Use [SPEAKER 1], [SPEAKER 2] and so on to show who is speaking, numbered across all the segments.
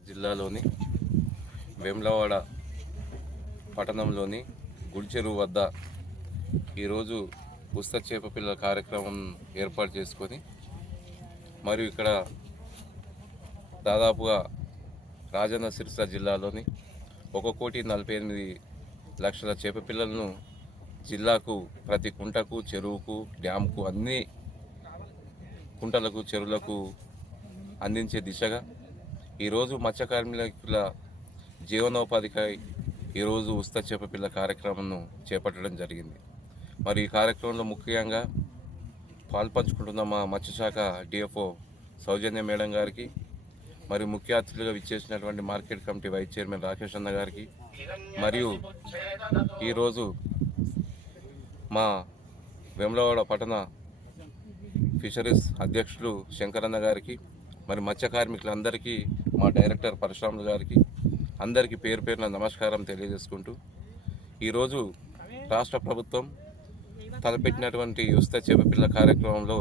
[SPEAKER 1] జిల్లాలోని వేములవాడ పట్టణంలోని గుడిచెరువు వద్ద ఈరోజు ఉస్త చేప పిల్లల కార్యక్రమం ఏర్పాటు చేసుకొని మరియు ఇక్కడ దాదాపుగా రాజన్న సిరిసిల్ల జిల్లాలోని ఒక కోటి నలభై ఎనిమిది లక్షల చేప పిల్లలను జిల్లాకు ప్రతి కుంటకు చెరువుకు డ్యామ్కు అన్ని కుంటలకు చెరువులకు అందించే దిశగా ఈరోజు మత్స్య కార్మికుల జీవనోపాధికై ఈరోజు ఉస్త చేప పిల్ల కార్యక్రమంను చేపట్టడం జరిగింది. మరి ఈ కార్యక్రమంలో ముఖ్యంగా పాల్పంచుకుంటున్న మా మత్స్యశాఖ డిఎఫ్ఓ సౌజన్య మేడం గారికి మరియు ముఖ్య అతిథులుగా విచ్చేసినటువంటి market committee vice chairman Rakesh అన్న గారికి మరియు ఈరోజు మా వెమ్లవాడ పట్టణ ఫిషరీస్ అధ్యక్షులు శంకరన్న గారికి మరి మత్స్య కార్మికులందరికీ మా డైరెక్టర్ పరశురాములు గారికి అందరికీ పేరు పేరున నమస్కారం తెలియజేసుకుంటూ ఈరోజు రాష్ట్ర ప్రభుత్వం తలపెట్టినటువంటి ఉస్త చేపపిల్ల కార్యక్రమంలో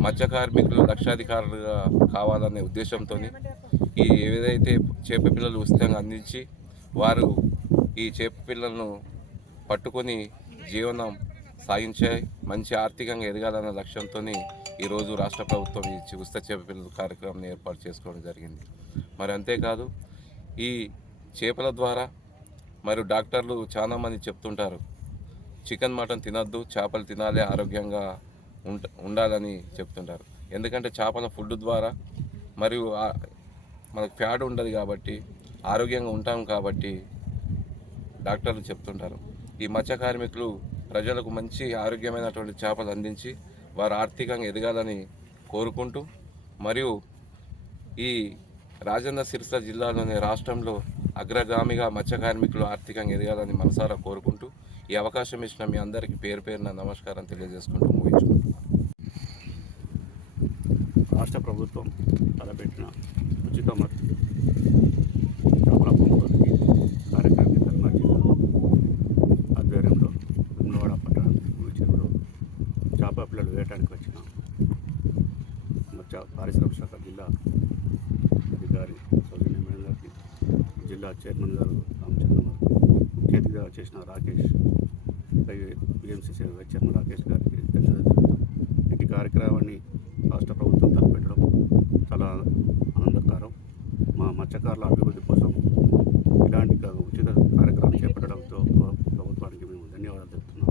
[SPEAKER 1] మత్స్య కార్మికులు లక్షాధికారులుగా కావాలనే ఉద్దేశంతో ఈ ఏదైతే చేప పిల్లలు ఉచితంగా అందించి వారు ఈ చేప పిల్లలను పట్టుకొని జీవనం సాగించే మంచి ఆర్థికంగా ఎదగాలన్న లక్ష్యంతో ఈరోజు రాష్ట్ర ప్రభుత్వం ఈ ఉచిత చేప పిల్లల కార్యక్రమం ఏర్పాటు చేసుకోవడం జరిగింది. మరి అంతేకాదు ఈ చేపల ద్వారా మరియు డాక్టర్లు చాలామంది చెప్తుంటారు చికెన్ మటన్ తినద్దు చేపలు తినాలి ఆరోగ్యంగా ఉంట ఉండాలని చెప్తుంటారు. ఎందుకంటే చేపల ఫుడ్ ద్వారా మరియు మనకు ఫ్యాట్ ఉండదు కాబట్టి ఆరోగ్యంగా ఉంటాం కాబట్టి డాక్టర్లు చెప్తుంటారు. ఈ మత్స్య కార్మికులు ప్రజలకు మంచి ఆరోగ్యమైనటువంటి చేపలు అందించి వారు ఆర్థికంగా ఎదగాలని కోరుకుంటూ మరియు ఈ రాజన్న సిరిస జిల్లాలోని రాష్ట్రంలో అగ్రగామిగా మత్స్య కార్మికులు ఆర్థికంగా ఎదగాలని మనసారా కోరుకుంటూ ఈ అవకాశం ఇచ్చిన మీ అందరికీ పేరు పేరున నమస్కారం తెలియజేసుకుంటూ ముగించుకుంటున్నాను.
[SPEAKER 2] రాష్ట్ర ప్రభుత్వం తలపెట్టిన ఉచిత చేపల పంపిణీ కార్యక్రమం కర్నూలు జిల్లా ఆధ్వర్యంలో వెమ్లవాడ పట్టణం గుడి చేప పిల్లలు వేయటానికి వచ్చిన మత్స్య పారిశ్రామిక శాఖ జిల్లా అధికారి సౌజన్య మేడం గారికి జిల్లా చైర్మన్ గారు రామచంద్ర ముఖ్య అతిథిగా చేసిన Rakesh BMCC vice chairman Rakesh గారికి ధన్యవాదాలు ఇటు కార్యక్రమాన్ని రాష్ట్ర ప్రభుత్వం తలపెట్టడం చాలా ఆనందకరం. మా మత్స్యకారుల అభివృద్ధి కోసం ఇలాంటి ఉచిత కార్యక్రమం చేపట్టడంతో ప్రభుత్వానికి మేము ధన్యవాదాలు తెలుపుతున్నాం.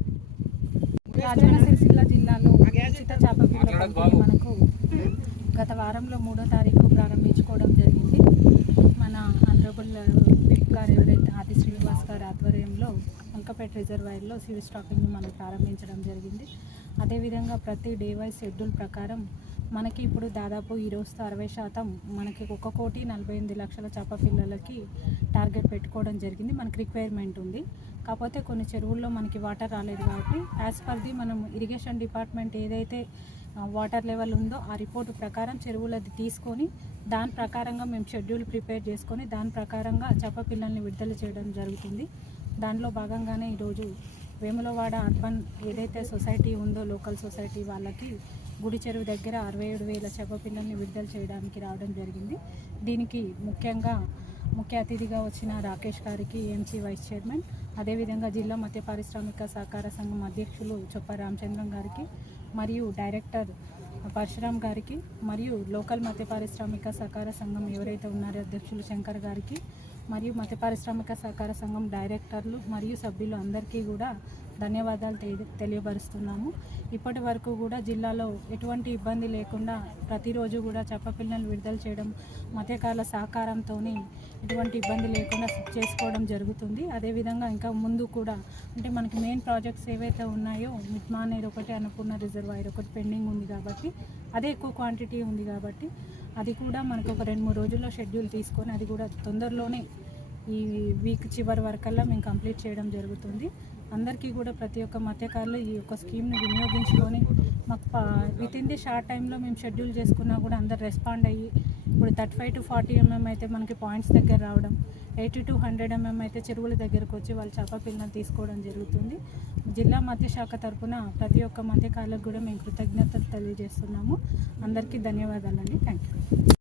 [SPEAKER 3] రాజన్న జిల్లాలో ఉచిత చేప మనకు గత వారంలో మూడో తారీఖు ప్రారంభించుకోవడం జరిగింది. మన ఆనరబుల్ విప్ గారు ఎవరైతే ఆది శ్రీనివాస్ గారి ఆధ్వర్యంలో అంకపేట రిజర్వాయర్లో సివిల్ స్టాకింగ్ని మనం ప్రారంభించడం జరిగింది. అదేవిధంగా ప్రతి డే వైజ్ షెడ్యూల్ ప్రకారం మనకి ఇప్పుడు దాదాపు ఈ రోజుతో అరవై శాతం మనకి ఒక కోటి నలభై ఎనిమిది లక్షల చేప పిల్లలకి టార్గెట్ పెట్టుకోవడం జరిగింది. మనకి రిక్వైర్మెంట్ ఉంది. కాకపోతే కొన్ని చెరువుల్లో మనకి వాటర్ రాలేదు కాబట్టి యాజ్ పర్ ది మనం ఇరిగేషన్ డిపార్ట్మెంట్ ఏదైతే వాటర్ లెవెల్ ఉందో ఆ రిపోర్ట్ ప్రకారం చెరువులది తీసుకొని దాని ప్రకారంగా మేము షెడ్యూల్ ప్రిపేర్ చేసుకొని దాని ప్రకారంగా చేప పిల్లల్ని విడుదల చేయడం జరుగుతుంది. దానిలో భాగంగానే ఈరోజు వేములవాడ అర్బన్ ఏదైతే సొసైటీ ఉందో లోకల్ సొసైటీ వాళ్ళకి గుడి చెరువు దగ్గర అరవై ఏడు వేల చేప పిల్లల్ని విడుదల చేయడానికి రావడం జరిగింది. దీనికి ముఖ్యంగా ముఖ్య అతిథిగా వచ్చిన రాకేష్ గారికి ఏఎంసీ వైస్ చైర్మన్ అదేవిధంగా జిల్లా మత్య పారిశ్రామిక సహకార సంఘం అధ్యక్షులు చొప్ప రామచంద్రం గారికి మరియు డైరెక్టర్ పరశురామ్ గారికి మరియు లోకల్ మత్య పారిశ్రామిక సహకార సంఘం ఎవరైతే ఉన్నారో అధ్యక్షులు శంకర్ గారికి మరియు మత పారిశ్రామిక సహకార సంఘం డైరెక్టర్లు మరియు సభ్యులు అందరికీ కూడా ధన్యవాదాలు తెలి- తెలియపరుస్తున్నాము. ఇప్పటి వరకు కూడా జిల్లాలో ఎటువంటి ఇబ్బంది లేకుండా ప్రతిరోజు కూడా చేప పిల్లలు విడుదల చేయడం మత్స్యకారుల సహకారంతో ఎటువంటి ఇబ్బంది లేకుండా చేసుకోవడం జరుగుతుంది. అదేవిధంగా ఇంకా ముందు కూడా అంటే మనకి మెయిన్ ప్రాజెక్ట్స్ ఏవైతే ఉన్నాయో మిట్మానేర్ ఒకటి అన్నపూర్ణ రిజర్వాయర్ ఒకటి పెండింగ్ ఉంది కాబట్టి అదే ఎక్కువ క్వాంటిటీ ఉంది కాబట్టి అది కూడా మనకు ఒక రెండు మూడు రోజుల్లో షెడ్యూల్ తీసుకొని అది కూడా తొందరలోనే ఈ వీక్ చివరి వరకల్లా మేము కంప్లీట్ చేయడం జరుగుతుంది. అందరికీ కూడా ప్రతి ఒక్క మత్స్యకారులు ఈ యొక్క స్కీమ్ని వినియోగించుకొని మాకు విత్ ఇన్ ది షార్ట్ టైంలో మేము షెడ్యూల్ చేసుకున్నా కూడా అందరు రెస్పాండ్ అయ్యి ఇప్పుడు thirty five to forty MM అయితే మనకి పాయింట్స్ దగ్గర రావడం ఎయిటీ టు హండ్రెడ్ ఎంఎం అయితే చెరువుల దగ్గరకు వచ్చి వాళ్ళు చేప పిల్లలు తీసుకోవడం జరుగుతుంది. జిల్లా మత్స్యశాఖ తరఫున ప్రతి ఒక్క మత్స్యకారులకు కూడా మేము కృతజ్ఞతలు తెలియజేస్తున్నాము. అందరికీ ధన్యవాదాలండి. Thank you